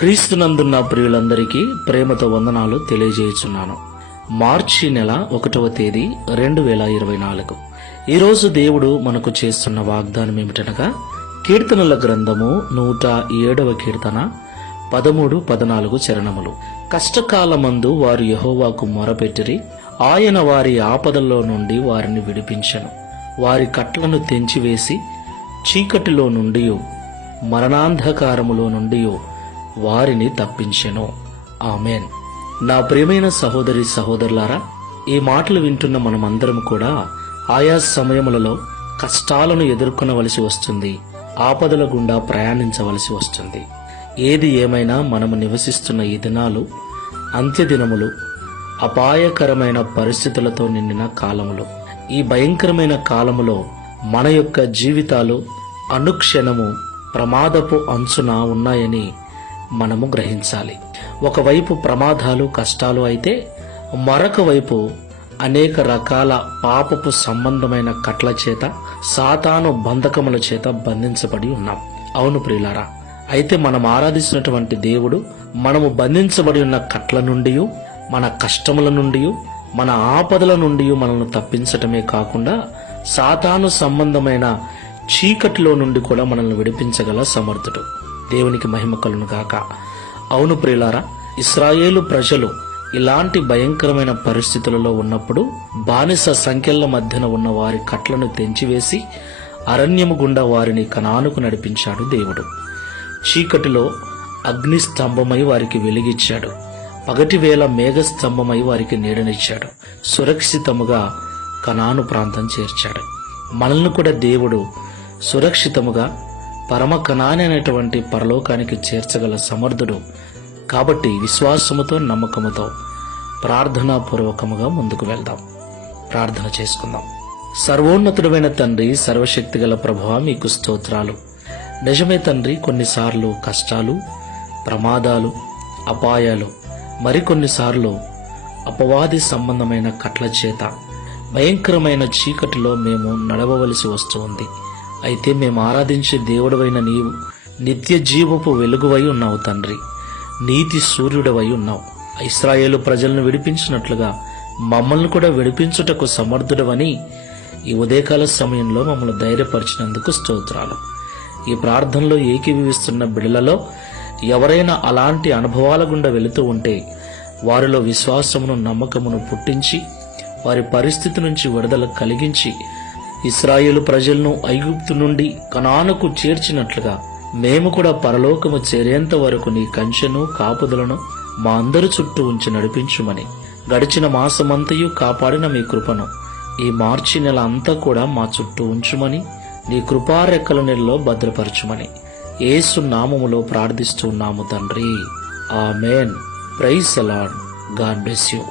క్రీస్తునందున్న ప్రియులందరికీ ప్రేమతో వందనాలు తెలియజేయుచున్నాను. మార్చి నెల 1వ తేదీ 2024. ఈరోజు దేవుడు మనకు చేస్తున్న వాగ్దానం ఏమిటనగా, కీర్తనల గ్రంథము 107వ కీర్తన 13-14 చరణములు. కష్టకాలమందు వారు యెహోవాకు మొరపెట్టిరి, ఆయన వారి ఆపదల్లో నుండి వారిని విడిపించెను. వారి కట్లను తెంచివేసి చీకటిలో నుండి మరణాంధకారములో నుండి వారిని తప్పించెను. ఆమేన్. నా ప్రియమైన సహోదరి సహోదరులారా, ఈ మాటలు వింటున్న మనమందరం కూడా ఆయా సమయములలో కష్టాలను ఎదుర్కొనవలసి వస్తుంది, ఆపదల గుండా ప్రయాణించవలసి వస్తుంది. ఏది ఏమైనా మనము నివసిస్తున్న ఈ దినాలు అంత్యదినములు, అపాయకరమైన పరిస్థితులతో నిండిన కాలములు. ఈ భయంకరమైన కాలములో మన యొక్క జీవితాలు అనుక్షణము ప్రమాదపు అంచున ఉన్నాయని మనము గ్రహించాలి. ఒకవైపు ప్రమాదాలు, కష్టాలు అయితే మరొక వైపు అనేక రకాల పాపపు సంబంధమైన కట్ల చేత, సాతాను బంధకముల చేత బంధించబడి ఉన్నాం. అవును ప్రియులారా, అయితే మనం ఆరాధిస్తున్నటువంటి దేవుడు మనము బంధించబడి ఉన్న కట్ల నుండి, మన కష్టముల నుండి, మన ఆపదల నుండి మనల్ని తప్పించటమే కాకుండా సాతాను సంబంధమైన చీకటిలో నుండి కూడా మనల్ని విడిపించగల సమర్థుడు. దేవునికి మహిమ కలుగును గాక. అవును ప్రియులారా, ఇశ్రాయేలు ప్రజలు ఇలాంటి భయంకరమైన పరిస్థితులలో ఉన్నప్పుడు బానిస సంఖ్యల మధ్యన ఉన్న వారి కట్లను తెంచివేసి అరణ్యము గుండా వారిని కనానుకు నడిపించాడు దేవుడు. చీకటిలో అగ్ని స్తంభమై వారికి వెలిగిచ్చాడు, పగటివేళ మేఘస్తంభమై వారికి నీడనిచ్చాడు, సురక్షితముగా కనాను ప్రాంతం చేర్చాడు. మనల్ని కూడా దేవుడు సురక్షితముగా పరమ కనాని అనేటువంటి పరలోకానికి చేర్చగల సమర్థుడు. కాబట్టి విశ్వాసముతో, నమ్మకముతో, ప్రార్థనాపూర్వకముగా ముందుకు వెళ్దాం. ప్రార్థన చేసుకుందాం. సర్వోన్నతుడైన తండ్రి, సర్వశక్తిగల ప్రభువా, మీకు స్తోత్రాలు. నిజమే తండ్రి, కొన్నిసార్లు కష్టాలు, ప్రమాదాలు, అపాయాలు, మరికొన్నిసార్లు అపవాది సంబంధమైన కట్ల చేత భయంకరమైన చీకటిలో మేము నడవవలసి వస్తూ ఉంది. అయితే మేము ఆరాధించే దేవుడవైన నీవు నిత్య జీవపు వెలుగువై ఉన్నావు తండ్రి, నీతి సూర్యుడవై ఉన్నావు. ఇశ్రాయేలు ప్రజలను విడిపించినట్లుగా మమ్మల్ని కూడా విడిపించుటకు సమర్థుడవని ఈ ఉదయకాల సమయంలో మమ్మల్ని ధైర్యపరిచినందుకు స్తోత్రాలు. ఈ ప్రార్థనలో ఏకీభవిస్తున్న బిడ్డలలో ఎవరైనా అలాంటి అనుభవాల గుండా వెళుతూ ఉంటే వారిలో విశ్వాసమును, నమ్మకమును పుట్టించి వారి పరిస్థితి నుంచి విడుదల కలిగించి ఇశ్రాయేలు ప్రజలను ఐగుప్తు నుండి కనానుకు చేర్చినట్లుగా మేము కూడా పరలోకము చేరేంత వరకు నీ కంచెను, కాపుదలను మా అందరి చుట్టూ ఉంచి నడిపించుమని, గడిచిన మాసమంతయు కాపాడిన మీ కృపను ఈ మార్చి నెల అంతా కూడా మా చుట్టూ ఉంచుమని, నీ కృపారెక్కల నెలలో భద్రపరచుమని యేసు నామములో ప్రార్థిస్తున్నాము తండ్రి. Amen. Praise the Lord. God bless you.